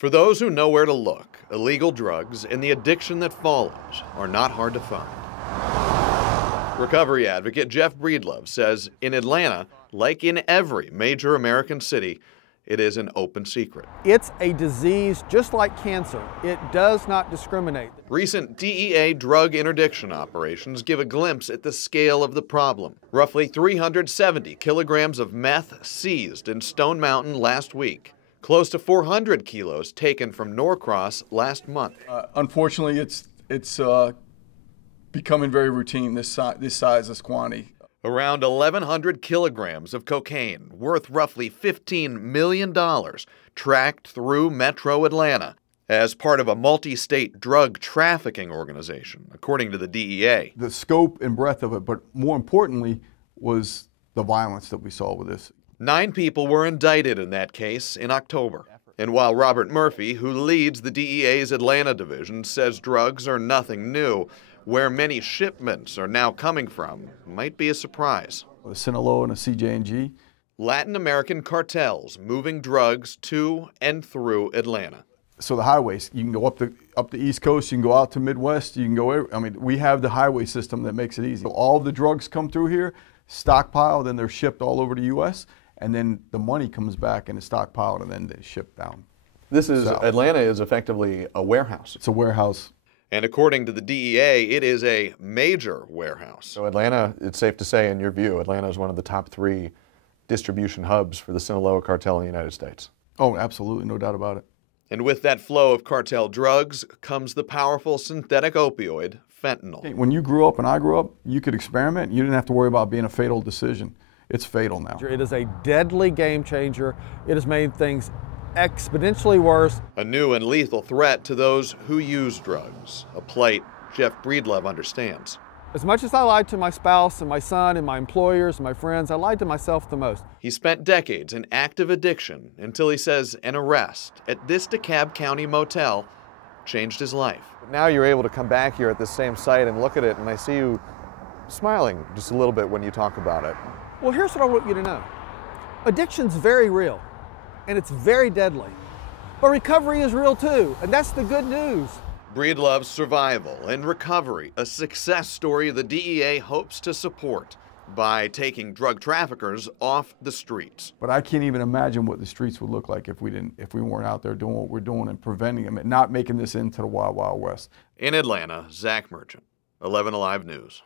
For those who know where to look, illegal drugs and the addiction that follows are not hard to find. Recovery advocate Jeff Breedlove says in Atlanta, like in every major American city, it is an open secret. It's a disease just like cancer. It does not discriminate. Recent DEA drug interdiction operations give a glimpse at the scale of the problem. Roughly 370 kilograms of meth seized in Stone Mountain last week. Close to 400 kilos taken from Norcross last month. Unfortunately, it's becoming very routine, this size, this quantity. Around 1,100 kilograms of cocaine, worth roughly $15 million, tracked through metro Atlanta as part of a multi-state drug trafficking organization, according to the DEA. The scope and breadth of it, but more importantly, was the violence that we saw with this. 9 people were indicted in that case in October. And while Robert Murphy, who leads the DEA's Atlanta division, says drugs are nothing new, where many shipments are now coming from might be a surprise. A Sinaloa and a CJ&G. Latin American cartels moving drugs to and through Atlanta. So the highways, you can go up the East Coast, you can go out to Midwest, you can go, we have the highway system that makes it easy. All the drugs come through here, stockpiled, then they're shipped all over the U.S., and then the money comes back and is stockpiled and then they ship down. Atlanta is effectively a warehouse. It's a warehouse. And according to the DEA, it is a major warehouse. So Atlanta, it's safe to say in your view, Atlanta is one of the top 3 distribution hubs for the Sinaloa cartel in the United States. Oh, absolutely, no doubt about it. And with that flow of cartel drugs comes the powerful synthetic opioid, fentanyl. When you grew up and I grew up, you could experiment. You didn't have to worry about being a fatal decision. It's fatal now. It is a deadly game changer. It has made things exponentially worse. A new and lethal threat to those who use drugs, a plight Jeff Breedlove understands. As much as I lied to my spouse and my son and my employers and my friends, I lied to myself the most. He spent decades in active addiction until he says an arrest at this DeKalb County motel changed his life. Now you're able to come back here at this same site and look at it, and I see you smiling just a little bit when you talk about it. Well, here's what I want you to know. Addiction's very real, and it's very deadly. But recovery is real too, and that's the good news. Breedlove's survival and recovery, a success story the DEA hopes to support by taking drug traffickers off the streets. But I can't even imagine what the streets would look like if we weren't out there doing what we're doing and preventing them and not making this into the Wild Wild West. In Atlanta, Zach Merchant, 11 Alive News.